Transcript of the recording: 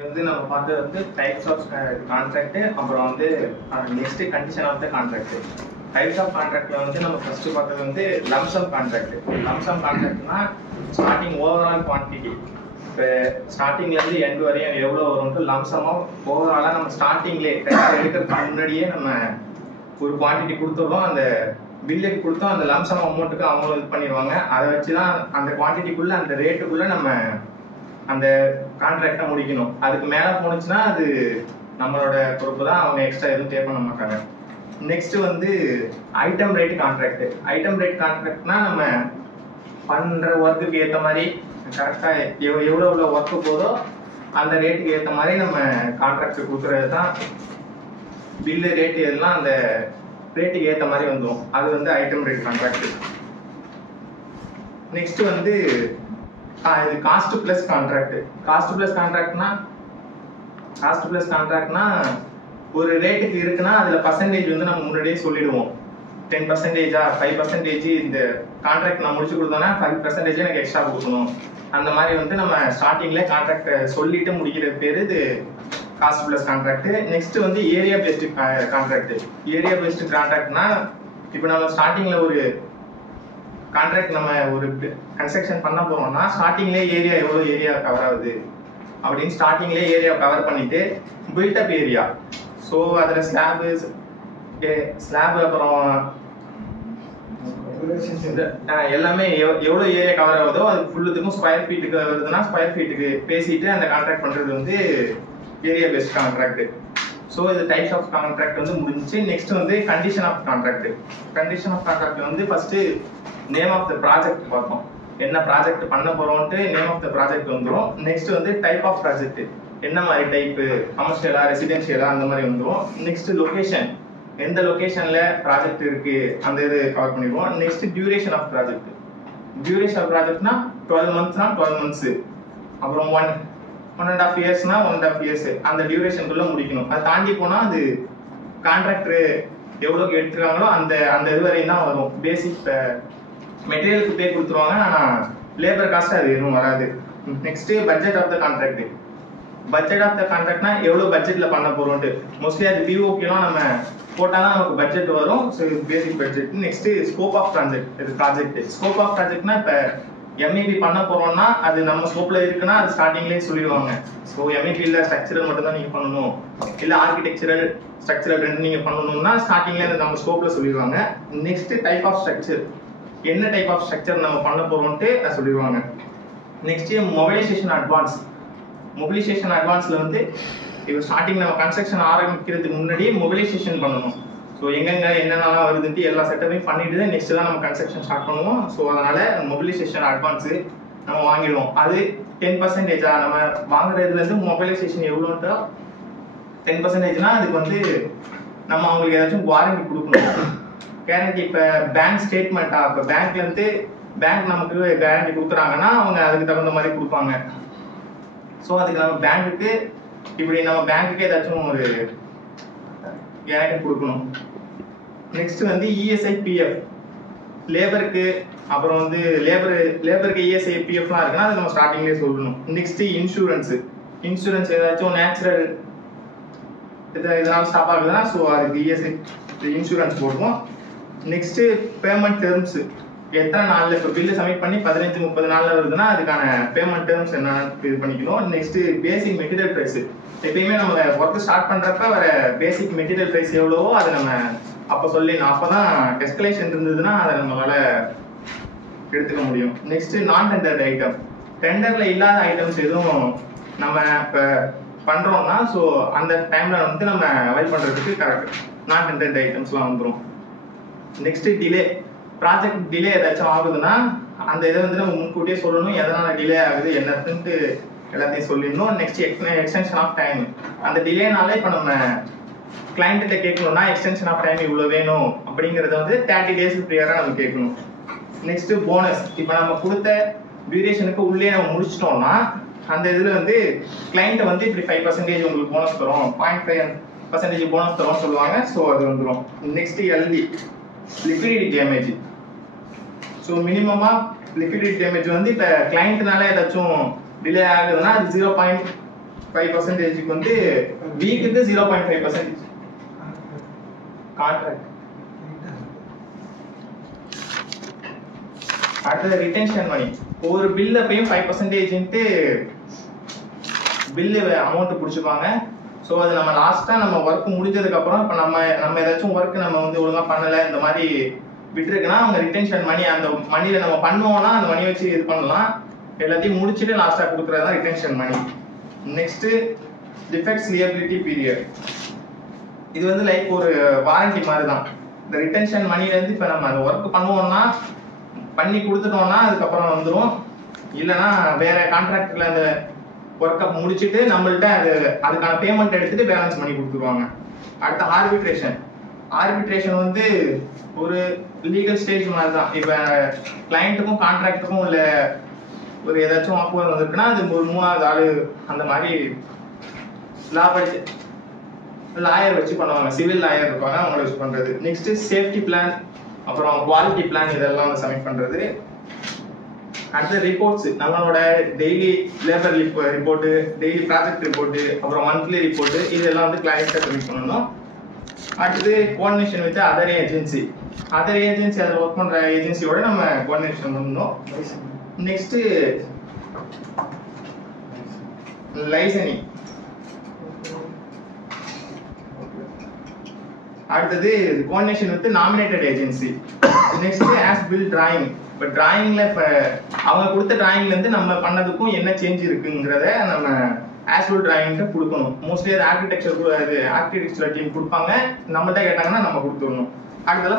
வந்து நம்ம பார்த்தது வந்து டைப்ஸ் ஆஃப் கான்ட்ராக்ட், அப்புறம் வந்து next condition of the contract. Types of கான்ட்ராக்ட்ல வந்து நம்ம ஃபர்ஸ்ட் பார்த்தது வந்து லம்சம் கான்ட்ராக்ட். லம்சம் கான்ட்ராக்ட்னா ஸ்டார்டிங் ஓவரால் குவான்டிட்டி, இப்போ ஸ்டார்டிங்ல இருந்து எண்ட் வரையும் எவ்வளோ வரும்ட்டு லம்சமா ஓவராலாக நம்ம ஸ்டார்டிங்லேயே எடுக்கிறதுக்கு முன்னாடியே நம்ம ஒரு குவான்டிட்டி கொடுத்துடுறோம். அந்த பில்லுக்கு கொடுத்தோம், அந்த லம்சம் அமௌண்ட்டுக்கு அவங்க இது பண்ணிடுவாங்க. அதை வச்சு தான் அந்த குவான்டிட்டிக்குள்ள அந்த ரேட்டுக்குள்ள நம்ம அந்த கான்ட்ராக்டை முடிக்கணும். அதுக்கு மேலே போனுச்சுன்னா அது நம்மளோட பொறுப்பு தான், அவங்க எக்ஸ்ட்ரா எதுவும் பே பண்ண மாட்டாங்க. நெக்ஸ்ட் வந்து item rate contract. Item rate கான்ட்ராக்ட்னா நம்ம பண்ற ஒர்க்குக்கு ஏற்ற மாதிரி கரெக்டாக எவ்வளோ ஒர்க்கு போதோ அந்த ரேட்டுக்கு ஏற்ற மாதிரி நம்ம கான்ட்ராக்ட் கொடுக்குறது தான். பில்லு ரேட்டு எல்லாம் அந்த ரேட்டுக்கு ஏற்ற மாதிரி வந்துடும். அது வந்து ஐட்டம் ரேட் கான்ட்ராக்ட். நெக்ஸ்ட் வந்து இது cost plus contract. Cost plus கான்ட்ராக்ட்னா ஒரு ரேட்டுக்கு இருக்குன்னா அதுல பர்சன்டேஜ் வந்து நம்ம முன்னாடியே சொல்லிடுவோம். 10%, 5% இந்த கான்ட்ராக்ட் நான் முடிச்சு கொடுத்தோன்னா 5% எனக்கு எக்ஸ்ட்ரா கொடுக்கணும். அந்த மாதிரி வந்து நம்ம ஸ்டார்டிங்ல கான்ட்ராக்ட் சொல்லிட்டு முடிக்கிற பேரு இது காஸ்ட் பிளஸ் கான்ட்ராக்ட். நெக்ஸ்ட் வந்து area based contract. Area based கான்ட்ராக்ட்னா இப்போ நம்ம ஸ்டார்டிங்ல ஒரு கான்ட்ராக்ட் நம்ம ஒரு கன்ஸ்ட்ரக்ஷன் பண்ண போறோம்னா ஸ்டார்டிங்லேயே ஏரியா எவ்வளோ ஏரியா கவர் ஆகுது அப்படின்னு ஸ்டார்டிங்லேயே ஏரியா கவர் பண்ணிட்டு பில்டப் ஏரியா, ஸோ அதில் ஸ்லாப் அப்புறம் எல்லாமே எவ்வளோ ஏரியா கவர் ஆகுதோ அது ஃபுல்லுக்கும் ஸ்கொயர் ஃபீட்டுக்கு வருதுன்னா ஸ்கொயர் ஃபீட்டுக்கு பேசிட்டு அந்த கான்ட்ராக்ட் பண்ணுறது வந்து ஏரியா பேஸ்ட் கான்ட்ராக்ட். ஸோ இது டைப்ஸ் ஆஃப் கான்ட்ராக்ட் வந்து முடிஞ்சிச்சு. நெக்ஸ்ட் வந்து condition of contract. Condition of contract வந்து first name of the project பார்த்தோம். என்ன ப்ராஜெக்ட் பண்ண போறோம்ட்டு நேம் ஆஃப் த ப்ராஜெக்ட் வந்துடும். நெக்ஸ்ட் வந்து டைப் ஆஃப் ப்ராஜெக்ட், என்ன மாதிரி டைப்பு, கமர்ஷியலா ரெசிடென்ஷியலா அந்த மாதிரி வந்துடும். நெக்ஸ்ட் லொகேஷன், எந்த லொகேஷன்ல ப்ராஜெக்ட் இருக்கு அந்த இது கவர் பண்ணிடுவோம். Next duration of project. Duration of ப்ராஜெக்ட்னா 12 monthsனா 12 months, அப்புறம் 1.5 yearsனா 1.5 years அந்த டியூரேஷனுக்குள்ள முடிக்கணும். அதை தாண்டி போனா அது கான்ட்ராக்டர் எவ்வளோக்கு எடுத்துருக்காங்களோ அந்த அந்த இது வரையும் தான் வரும். பேசிக் மெட்டீரியலுக்கு பே கொடுத்துருவாங்க, ஆனால் லேபர் காஸ்ட் அது எதுவும் வராது. Next budget of the contract. Budget of the கான்ட்ராக்ட்னா எவ்வளோ பட்ஜெட்ல பண்ண போறோம்ட்டு மோஸ்ட்லி அது பிஓகேலாம் நம்ம போட்டால் தான் நமக்கு பட்ஜெட் வரும். So basic budget. Next scope of project. Scope of ப்ராஜெக்ட்னா இப்போ எம்இபி பண்ண போறோம்னா அது நம்ம ஸ்கோப்ல இருக்குன்னா அது ஸ்டார்டிங்லேயே சொல்லிடுவாங்க. ஸோ எம்இபியில் ஸ்ட்ரக்சரல் மட்டும் தான் நீங்க பண்ணணும், இல்லை ஆர்கிடெக்சரல் ஸ்ட்ரக்சரல் ரெண்டு நீங்க பண்ணணும்னா ஸ்டார்டிங்ல நம்ம ஸ்கோப்ல சொல்லிடுவாங்க. நெக்ஸ்ட் டைப் ஆஃப் ஸ்ட்ரக்சர், என்ன டைப் ஆஃப் ஸ்ட்ரக்சர் நம்ம பண்ண போறோம்ட்டு சொல்லிடுவாங்க. Next mobilisation advance. மொபிலைசேஷன் அட்வான்ஸ்ல வந்து இப்போ ஸ்டார்டிங் நம்ம கன்ஸ்ட்ரக்ஷன் ஆரம்பிக்கிறதுக்கு முன்னாடியே மொபிலைசேஷன் பண்ணணும். ஸோ எங்கெங்க என்னென்னலாம் வருதுன்ட்டு எல்லா செட்டப்பையும் பண்ணிட்டு நெக்ஸ்ட் தான் நம்ம கன்ஸ்ட்ரக்ஷன் ஸ்டார்ட் பண்ணுவோம். ஸோ அதனால மொபிலைசேஷன் அட்வான்ஸ் நம்ம வாங்கிடுவோம். அது 10%. நம்ம வாங்குறதுல இருந்து மொபிலைசேஷன் எவ்வளோன்ட்டா 10%னா அதுக்கு வந்து நம்ம அவங்களுக்கு ஏதாச்சும் வாரண்டி கொடுக்கணும். கேரண்டி இப்போ பேங்க் ஸ்டேட்மெண்ட்டா, இப்போ பேங்க்ல இருந்து பேங்க் நமக்கு கேரண்டி கொடுக்குறாங்கன்னா அவங்க அதுக்கு தகுந்த மாதிரி கொடுப்பாங்க. ஸோ அதுக்கு நம்ம பேங்க்குக்கு இப்படி நம்ம பேங்க்குக்கு ஏதாச்சும் ஒரு கேரண்டி கொடுக்கணும். நெக்ஸ்ட் வந்து இஎஸ்ஐ பிஎஃப், லேபருக்கு அப்புறம் வந்து லேபருக்கு இஎஸ்ஐ பிஎஃப்லாம் இருக்குன்னா அது நம்ம ஸ்டார்டிங்லேயே சொல்லணும். நெக்ஸ்ட் இன்சூரன்ஸ் ஏதாச்சும் நேச்சுரல் இதெல்லாம் ஸ்டாப் ஆகுதுன்னா ஸோ அதுக்கு இஎஸ்ஐ இன்சூரன்ஸ் போடுவோம். நெக்ஸ்ட் பேமெண்ட் டேர்ம்ஸ், எத்தனை நாள்ல இப்போ பில்லு சப்மிட் பண்ணி 15-30 நாள்ல வருதுன்னா அதுக்கான பேமெண்ட் டேர்ம்ஸ் என்னன்னு இது பண்ணிக்கணும். Next basic material price. எப்பயுமே நம்ம ஒர்க் ஸ்டார்ட் பண்றப்ப வர பேசிக் மெட்டீரியல் பிரைஸ் எவ்வளவோ அதை நம்ம அப்போ சொல்லிடணும். அப்போதான் எஸ்கலேஷன் இருந்ததுன்னா அதை நம்மளால எடுத்துக்க முடியும். நெக்ஸ்ட் நான் டெண்டர்ட் ஐட்டம். டெண்டர்ல இல்லாத ஐட்டம்ஸ் எதுவும் நம்ம இப்போ பண்றோம்னா ஸோ அந்த டைம்ல வந்து நம்ம அவைல் பண்றதுக்கு கரெக்ட் நான் டெண்டர்ட் ஐட்டம்ஸ்லாம் வந்துடும். Next delay. ப்ராஜெக்ட் டிலே ஏதாச்சும் ஆகுதுன்னா அந்த இதை வந்து நம்ம முன்கூட்டியே சொல்லணும், எதனால டிலே ஆகுது என்னத்துன்ட்டு எல்லாத்தையும் சொல்லிடணும். Next extension of time. அந்த டிலேனால இப்போ நம்ம கிளைண்ட்ட கேட்கணும்னா எக்ஸ்டென்ஷன் ஆஃப் டைம் இவ்வளோ வேணும் அப்படிங்கிறத வந்து 30 days ப்ரியராக நம்ம கேட்கணும். Next bonus. இப்போ நம்ம கொடுத்த டியூரேஷனுக்கு உள்ளே நம்ம முடிச்சிட்டோம்னா அந்த இதில் வந்து கிளைண்ட்டை வந்து இப்படி 5% உங்களுக்கு போனஸ் தரும், 0.5% போனஸ் தரும் சொல்லுவாங்க. ஸோ அது வந்துடும். Next LD, liquidity damage. So மினிமமா லிக்விடிட்டி டேமேஜ் வந்து இப்போ கிளைண்ட்னால ஏதாச்சும் டிலே ஆகுதுன்னா அது 0.5 5% வந்து வீக்குக்கு 0.5% கான்ட்ராக்ட். அடுத்தது ரிட்டென்ஷன் மணி. ஒரு பில்ல போய் 5% பில்லு அமௌண்ட் பிடிச்சிப்பாங்க. ஸோ அது நம்ம லாஸ்டா நம்ம ஒர்க் முடிஞ்சதுக்கு அப்புறம் இப்போ நம்ம ஏதாச்சும் ஒர்க் நம்ம வந்து ஒழுங்கா பண்ணல இந்த மாதிரி விட்டுருக்குன்னா அவங்க ரிட்டென்ஷன் மணி, அந்த மணியில நம்ம பண்ணுவோம்னா அந்த மணி வச்சு இது பண்ணலாம். எல்லாத்தையும் முடிச்சுட்டு லாஸ்டா கொடுக்குறது தான் retention money. Next defects liability period. இது வந்து லைக் ஒரு வாரண்டி மாதிரி தான். இந்த ரிட்டென்ஷன் மணில இருந்து இப்போ நம்ம அந்த ஒர்க் பண்ணுவோம்னா பண்ணி கொடுத்துட்டோம்னா அதுக்கப்புறம் வந்துடும். இல்லைன்னா வேற கான்ட்ராக்ட்ல அந்த ஒர்க்கை முடிச்சுட்டு நம்மள்ட்ட அதுக்கான பேமெண்ட் எடுத்துட்டு பேலன்ஸ் பண்ணி கொடுத்துருவாங்க. அடுத்த ஆர்பிட்ரேஷன். ஆர்பிட்ரேஷன் வந்து ஒரு லீகல் ஸ்டேஜ் மாதிரி தான். இப்போ கிளைண்ட்டுக்கும் கான்ட்ராக்டுக்கும் உள்ள ஒரு ஏதாச்சும் வாக்குவாதம் வந்திருக்குன்னா அது ஒரு மூணாவது ஆளு அந்த மாதிரி லாயர் வச்சு பண்ணுவாங்க. சிவில் லாயர் இருப்பாங்க, அவங்கள வச்சு பண்றது. நெக்ஸ்ட் சேஃப்டி பிளான், அப்புறம் குவாலிட்டி பிளான், இதெல்லாம் வந்து சப்மிட் பண்றது. அடுத்து ரிப்போர்ட்ஸ், நம்மளோட daily labour report, daily project report, அப்புறம் மந்த்லி ரிப்போர்ட், இதெல்லாம் வந்து கிளையண்ட்டை சப்மிட் பண்ணணும். அடுத்தது coordination with other agency. Other agency, அதில் ஒர்க் பண்ற ஏஜென்சியோட நம்ம கோஆர்டினேஷன் பண்ணணும். Next liaisoning. அடுத்தது coordination with nominated agency. Next as built drawing. இப்போ டிராயிங்ல இப்போ அவங்க கொடுத்த டிராயிங்ல இருந்து நம்ம பண்ணதுக்கும் என்ன சேஞ்ச் இருக்குங்கிறத நம்ம ஆஸ் பில் டிராயிங்க்கு கொடுக்கணும். மோஸ்ட்லி அது ஆர்கிடெக்சர் டீம் கொடுப்பாங்க, நம்மள்ட்ட கேட்டாங்கன்னா நம்ம கொடுத்துடணும். அடுத்தது